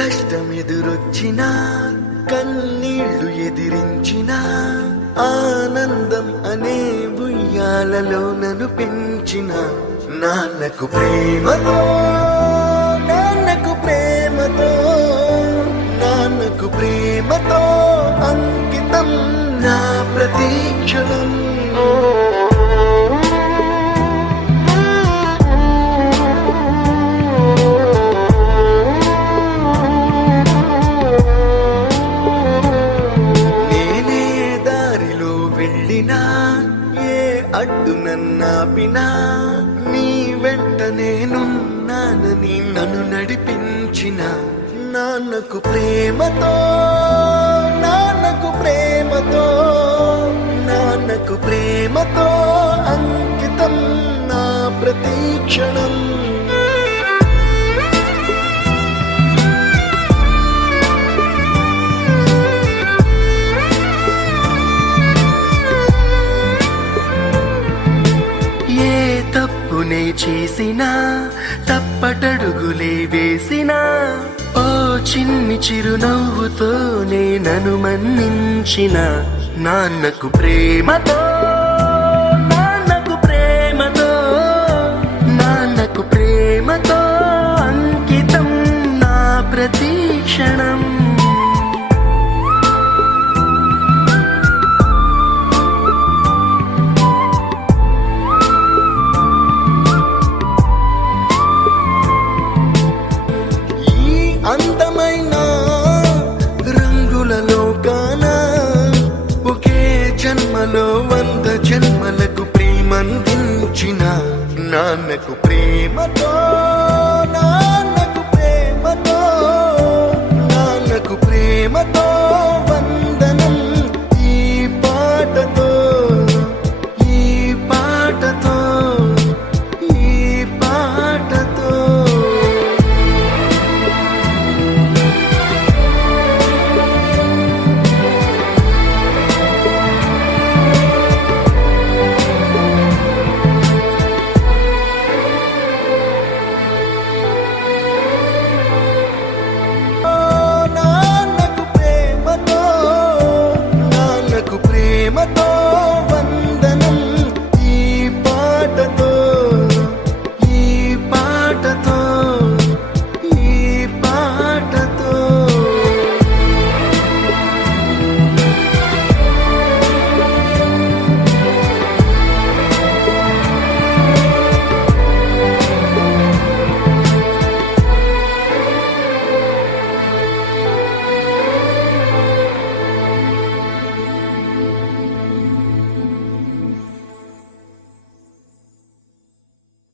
కష్టమెదురొచ్చినా కన్నీళ్లు ఎదిరించిన ఆనందం అనే ఉయ్యాలలో నన్ను పెంచిన నాన్నకు ప్రేమతో నాన్నకు ప్రేమతో నాన్నకు ప్రేమతో అంకితం నా ప్రతీక్షణం. ఏ అడ్డు నన్నాపినా నీ వెంట నేనున్నానని నన్ను నడిపించిన నాన్నకు ప్రేమతో నాన్నకు ప్రేమతో నాన్నకు ప్రేమతో అంకితం నా ప్రతీక్షణం. తప్పునే చేసినా తప్పటడుగులే వేసినా ఓ చిన్ని చిరునవ్వుతోనే నన్ను మన్నించిన నాన్నకు ప్రేమతో నాన్నకు ప్రేమతో నాన్నకు ప్రేమతో అంకితం నా ప్రతీక్షణం. అందమైన రంగుల లోకాన ఒకే జన్మలో 100 జన్మలకు ప్రేమందించిన నాన్నకు ప్రేమతో